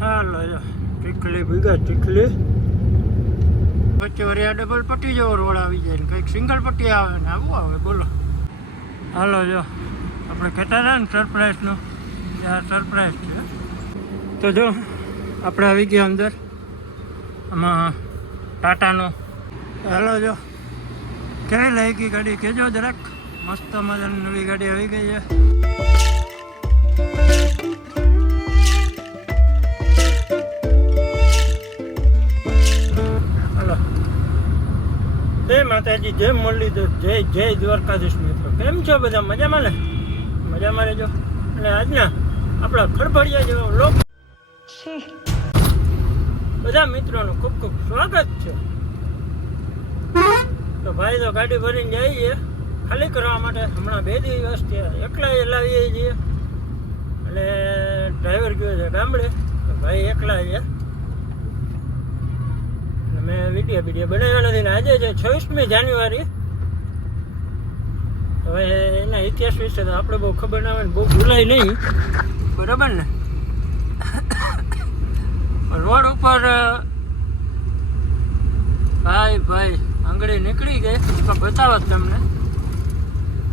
હાલો ટીકલી ભીગા ટીકલી વચ્ચે વરિયા ડબલ પટ્ટી જેવો રોડ આવી જાય ને કંઈક સિંગલ પટ્ટી આવે ને આવું આવે, બોલો. હાલો, જો. આપણે કહેતા હતા ને સરપ્રાઈઝનું આ સરપ્રાઈઝ છે. તો જો, આપણે આવી ગયા અંદર. આમાં ટાટાનો. હાલો, જો. કેવી લાગી ગાડી? કહેજો જરાક. મસ્ત મજાની નવી ગાડી આવી ગઈ છે. જય માતાજી જય મુરલીધર જય જય દ્વારકાધીશ મિત્રો. કેમ છો બધા? મજામાં ને? મજામાં રહેજો. અને આજના આપણા ખડભડિયા જેવા લોક બધા મિત્રોનું ખૂબ ખૂબ સ્વાગત છે. તો ભાઈ તો ગાડી ભરીને જઈએ. ખાલી કરવા માટે હમણાં બે દિવસ થયા. એકલા એ લાવીએ છીએ. અને ડ્રાઈવર ગયો છે ગામડે. તો ભાઈ એકલા છે. મેં વીડિયો વીડિયો બનાવ્યો નથી ને આજે છે છવ્વીસમી જાન્યુઆરી. હવે એના ઇતિહાસ વિશે તો આપણે બહુ ખબર ના હોય બહુ ભૂલાય નહીં. બરાબર ને? રોડ ઉપર ભાઈ ભાઈ, આંગળી નીકળી ગઈ. પણ બતાવો તમને.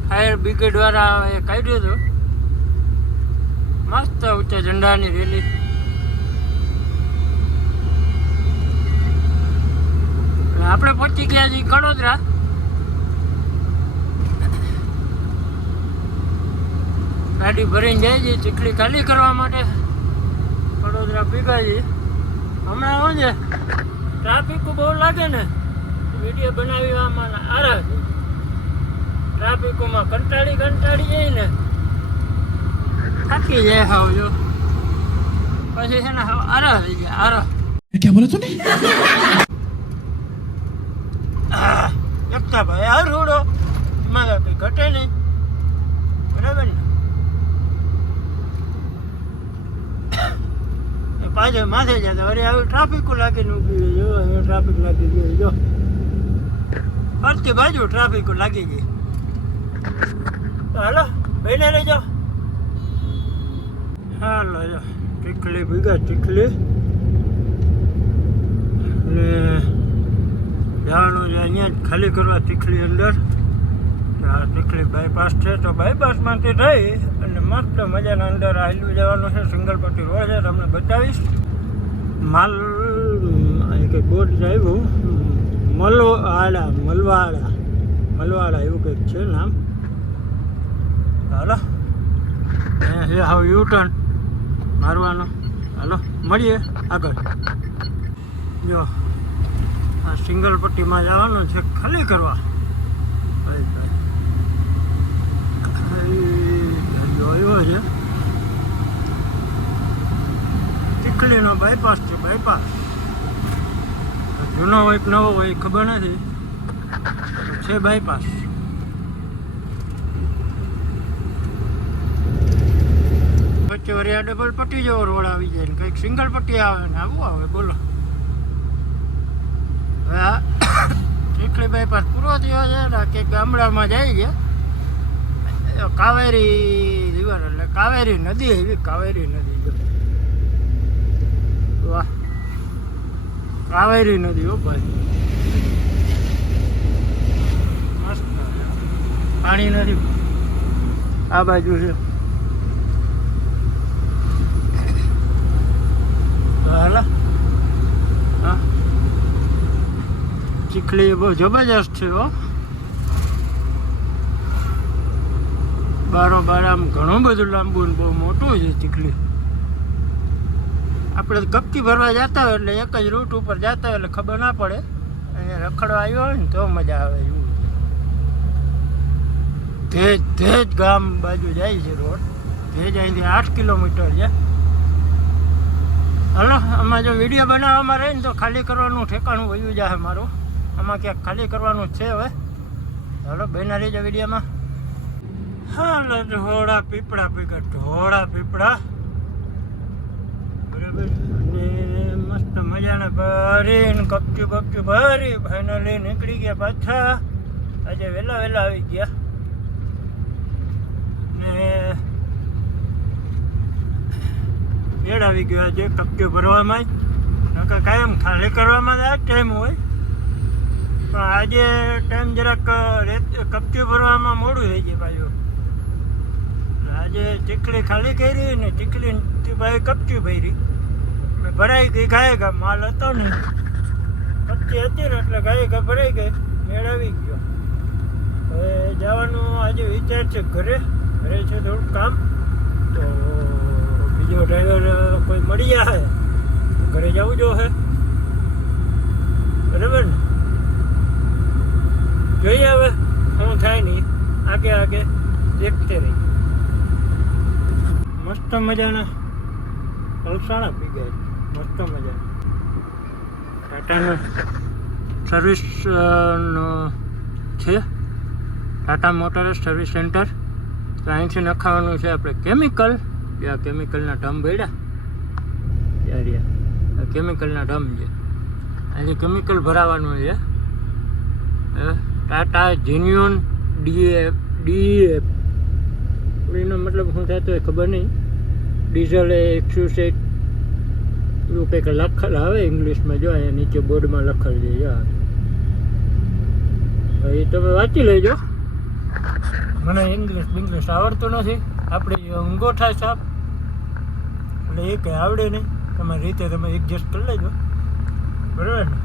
ફાયર બ્રિગેડ વાળા એ કાઢ્યું હતું મસ્ત ઊંચા ઝંડાની રેલી એટલે આપણે પહોંચી ગયા છીએ કડોદરા ગાડી ભરીને જાય છે ચીકડી ખાલી કરવા માટે. વડોદરા ભેગા છે હમણાં હોય છે ટ્રાફિક બહુ લાગે ને વીડિયો બનાવીવામાં આરા ટ્રાફિકોમાં કંટાળી કંટાળી જાય ને, થાકી જાય હાવ જો. પછી છે ને આરા થઈ ગયા આરા ક્યાં બોલે તું એકતા ભાઈ આ રોડો એમાં તો કંઈ ઘટે નહીં બરાબર ને એ પાછળ માથે જતા અરે હવે ટ્રાફિક લાગીને ઊભી રહી જો હવે ટ્રાફિક લાગી ગઈ જો ફરતી બાજુ ટ્રાફિક લાગી ગઈ તો હાલો બેને રહેજો હાલો જો ટીકલી ભીગા ટીકલી ને જવાનું છે, અહીંયા જ ખાલી કરવા તીખલી અંદર. આ તીખલી બાયપાસ છે, તો બાયપાસમાંથી થઈ અને મસ્ત મજાના અંદર આયલું જવાનું છે, સિંગલપટ્ટી રોડ છે, તમને બતાવીશ. માલ કંઈક બોટ આવ્યું. મલવાડા મલવાડા. મલવાડા એવું કંઈક છે નામ. હાલો. અહીંયા હાવ યુ ટર્ન મારવાનો. હાલો, મળીએ આગળ. જો. આ સિંગલ પટ્ટીમાં જવાનું છે ખાલી કરવા. જોયો છે. ચીખલીનો બાયપાસ છે બાયપાસ જૂનો હોય નવો હોય ખબર નથી. છે બાયપાસ વચ્ચે વરિયા ડબલ પટ્ટી જેવો રોડ આવી જાય ને કંઈક સિંગલ પટ્ટી આવે ને આવું આવે, બોલો. હવે આ ચીખલીભાઈ બાયપાસ પૂરો થયો છે ને કે ગામડામાં જાય છે. કાવેરી રિવર એટલે કાવેરી નદી એવી કાવેરી નદી વાહ. કાવેરી નદી હો ભાઈ. મસ્ત પાણી નથી. આ બાજુ છે. હાલો હા ચીખલી બહુ જબરજસ્ત છે, હો. બારોબાર આમ ઘણું બધું લાંબુ ને બહુ મોટું છે ચીખલી આપણે કપકી ભરવા જતા હોય એટલે એક જ રૂટ ઉપર જતા હોય એટલે ખબર ના પડે. અહીંયા રખડવા આવ્યો હોય ને તો મજા આવે એવું. ધેજ ધેજ ગામ બાજુ જાય છે રોડ. ધેજ અહીંથી આઠ કિલોમીટર છે. હલો, આમાં જો વીડિયો બનાવવામાં રહે ને તો ખાલી કરવાનું, ઠેકાણું વયું જાય મારું. આમાં ક્યાંક ખાલી કરવાનું છે હવે. હલો, બેના રહેજો વિડીયોમાં. હાલો ઢોળા પીપળા પીગા ઢોળા પીપળા. બરાબર? અને મસ્ત મજાને ભરીને કપચું કપચું ભરી ફાઇનલી નીકળી ગયા પાછા. આજે વહેલા વહેલા આવી ગયા. ને બેડ આવી ગયો આજે કપચું ભરવામાં નકર કાયમ ખાલી કરવામાં જ આ ટાઈમ હોય. પણ આજે ટાઈમ જરાક કપચો ભરવામાં મોડું થઈ જાય પાછું. આજે ચીકલી ખાલી કરી ને ચીકલી ભાઈ કપચી ભરી. ભરાઈ ગઈ, ગાય ગા માલ હતો ને કપચી હતી ને એટલે ગાય ગા ભરાઈ ગઈ મેળ આવી ગયો. હવે જવાનું આજે વિચાર છે ઘરે ઘરે છે થોડુંક કામ. તો બીજો ડ્રાઈવર કોઈ મળી તો ઘરે જવું જો હે. બરાબર ને? જોઈએ હવે? શું થાય નહીં. આગે આગે દેખતે રહી. મસ્ત મજાના અલસાણા પી ગયા મસ્ત મજાના. ટાટાનો સર્વિસ છે. ટાટા મોટર્સ સર્વિસ સેન્ટર તો અહીંથી નખાવાનું છે આપણે કેમિકલ આ કેમિકલના ડમ ભર્યા. કેમિકલના ડમ છે. અહીંથી કેમિકલ ભરાવાનું છે. હે, ટાટા જેન્યુન ડીએફ ડીએફ એનો મતલબ શું થતો હોય ખબર નહીં. ડીઝલ એ એકસો સેટ એવું કંઈક લખેલ આવે ઇંગ્લિશમાં, જો અહીંયા નીચે બોર્ડમાં લખેલ છે, જો એ તમે વાંચી લેજો. મને ઇંગ્લિશ ઇંગ્લિશ આવડતું નથી. આપણે અંગોઠા સાપ. એટલે એ કંઈ આવડે નહીં. તમારી રીતે તમે એડજસ્ટ કરી લેજો. બરાબર ને?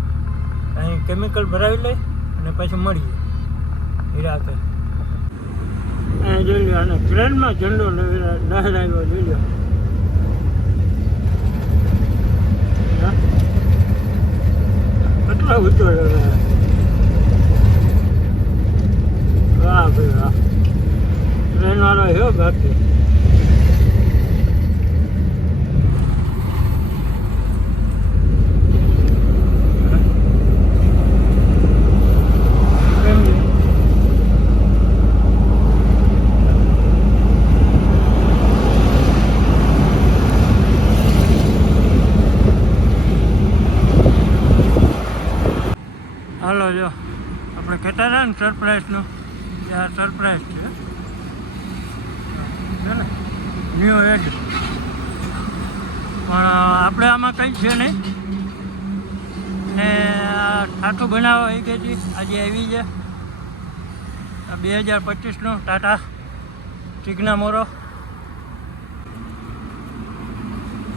અહીં કેમિકલ ભરાવી લઈ અને પછી મળીએ. અહીં જોઈ લો અને ટ્રેનમાં ઝંડો લહેરા- લહેરાવ્યો જોઈ લો હા? કેટલા ઊંચો વાહ ભાઈ વાહ. ટ્રેન વાળો હ્યો બાકી હાલો જો આપણે કહેતા હતા ને સરપ્રાઈઝનું આ સરપ્રાઈઝ છે. ને એડ પણ આપણે આમાં કંઈ છે નહીં. ને, આ ઠાઠું બનાવવા આવી ગઈ હતી આજે આવી છે. આ બે હજાર પચીસનું ટાટા સિગ્ના મોરો.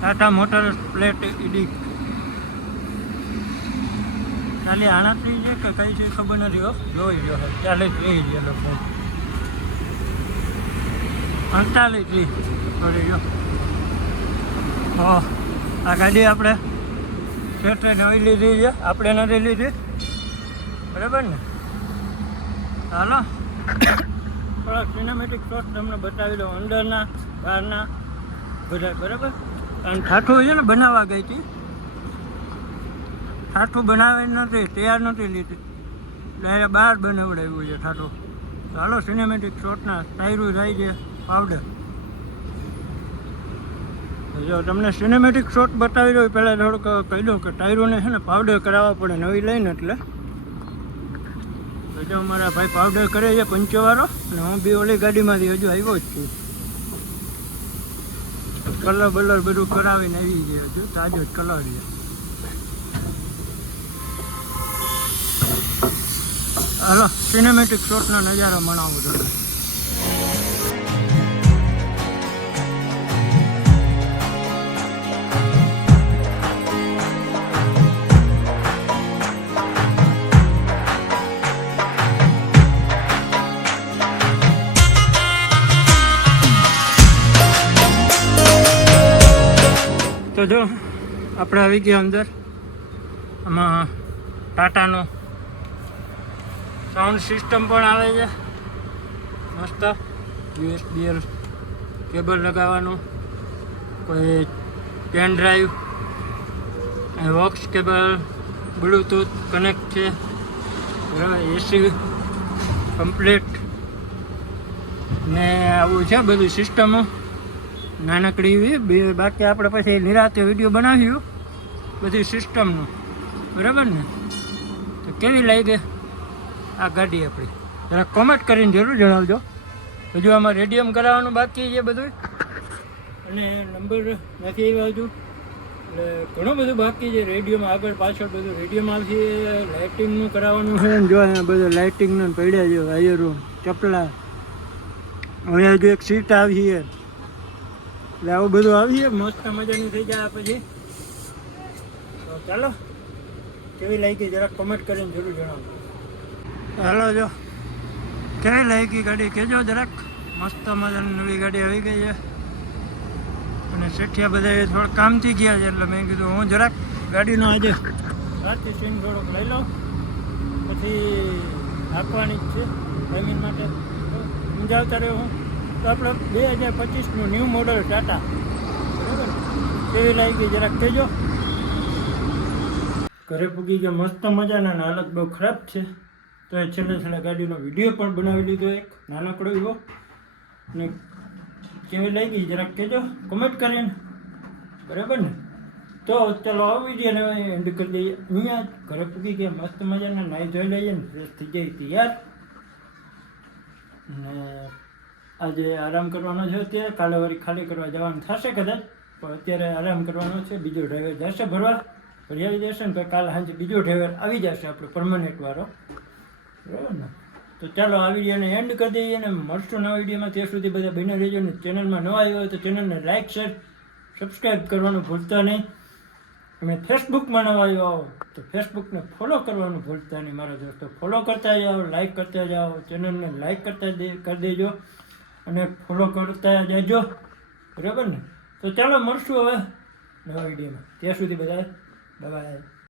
ટાટા મોટર પ્લેટ ઈડી ખાલી આણાથી છે કે કઈ છે ખબર નથી, હો. જોઈ લો ચાલે જ રહી છે લોકો. અડતાલીસથી સોરી જો આ ગાડી આપણે શેઠે નવી લીધી છે, આપણે નથી લીધી. બરાબર ને? હાલો. થોડાક સિનેમેટિક શોટ તમને બતાવી દઉં. અંદરના, બહારના બધા બરાબર? અને ઠાઠું છે ને, બનાવવા ગઈ હતી. ઠાઠું બનાવી નથી, તૈયાર નથી લીધી. ડાયરેક્ટ બહાર બનાવડાવ્યું છે ઠાઠું. ચાલો સિનેમેટિક શોટના ટાયરું થાય છે પાવડર જો તમને સિનેમેટિક શોટ બતાવી દઉં પહેલાં થોડુંક કહી દઉં કે ટાયરોને છે ને પાવડર કરાવવા પડે, નવી લઈને એટલે. હજુ મારા ભાઈ પાવડર કરે છે પંચોવાળો, અને હું બી ઓલી ગાડીમાંથી હજુ આવ્યો જ છું. કલર બલર બધું કરાવીને આવી ગયો છું તાજો જ કલર છે. હાલો સિનેમેટિક શોટના નજારો મણાવું છું. તો જો આપણે આવી ગયા અંદર. આમાં ટાટાનો સાઉન્ડ સિસ્ટમ પણ આવે છે. મસ્ત. યુએસબીએલ કેબલ લગાવવાનું. કોઈ પેન ડ્રાઈવ વોક્સ કેબલ બ્લૂટૂથ કનેક્ટ છે. બરાબર એસી કમ્પ્લીટ ને આવું છે બધી સિસ્ટમો નાનકડી એવી બાકી આપણે પછી નિરાતે વીડિયો બનાવ્યું. બધી સિસ્ટમનું બરાબર ને? તો કેવી લાગી? આ ગાડી આપણી. જરા કોમેન્ટ કરીને જરૂર જણાવજો. હજુ આમાં રેડિયમ કરાવવાનું બાકી છે બધું. અને નંબર નથી આવ્યો હજુ. એટલે ઘણું બધું બાકી છે. રેડિયોમાં આગળ પાછળ બધું રેડિયોમાં આવશે લાઇટિંગનું કરાવવાનું. છે જો બધું લાઇટિંગનું પડ્યા છે વાયરો ચપલા. અહીંયા હજુ એક સીટ આવી છે. એટલે આવું બધું આવીએ મસ્ત મજાની થઈ જાય પછી. તો ચાલો. કેવી લાગી જરાક કોમેન્ટ કરીને જરૂર જણાવો હાલો જો. કેવી લાગી ગાડી કહેજો જરાક મસ્ત મજાની નવી ગાડી આવી ગઈ છે. અને શેઠિયા બધા થોડા કામથી ગયા છે, એટલે મેં કીધું હું જરાક ગાડીનો આજે રાતથી સીન થોડોક લઈ લઉં. પછી આપવાની જ છે, જમીન માટે. સમજાવતા રહ્યો હું. તો આપણે બે હજાર પચીસનું ન્યૂ મોડલ ટાટા બરાબર? કેવી લાગી જરાક કહેજો. ઘરે પૂગી ગયા, મસ્ત મજાના હાલત બહુ ખરાબ છે. તો એ છેલ્લે છેલ્લે ગાડીનો વીડિયો પણ બનાવી લીધો એક નાનકડો એવો. અને કેવી લાગી જરાક કહેજો કમેન્ટ કરીને. બરાબર ને? તો ચાલો આ વિડીયોને એન્ડ કરી દઈએ. અહીંયા ઘરે પૂકી ગયા, મસ્ત મજાના નાહી જોઈ લઈએ ને ફ્રેશ થઈ જાય તૈયાર. ને આજે આરામ કરવાનો છે અત્યારે, કાલે વળી ખાલી કરવા જવાનું થશે કદાચ, પણ અત્યારે આરામ કરવાનો છે, બીજો ડ્રાઈવર જશે ભરવા. ભરી આવી જશે ને કાલે સાંજે બીજો ડ્રાઈવર આવી જશે આપણો પરમનન્ટ વાળો. બરાબર ને? તો ચાલો આ વિડીયોને એન્ડ કરી દઈએ અને મળશું નવા વિડીયોમાં. ત્યાં સુધી બધા બહેનો રહેજો અને ચેનલમાં નવા આવ્યો હોય તો ચેનલને લાઇક શેર સબસ્ક્રાઈબ કરવાનું ભૂલતા નહીં. અને ફેસબુકમાં નવા આવ્યો હો તો ફેસબુકને ફોલો કરવાનું ભૂલતા નહીં, મારા દોસ્તો. ફોલો કરતા જાઓ લાઈક કરતા જાઓ, ચેનલને લાઈક કરતા દે, કરી દેજો અને ફોલો કરતા જજો. બરાબર ને? તો ચાલો મળશું હવે નવા વિડીયોમાં. ત્યાં સુધી બધા બાય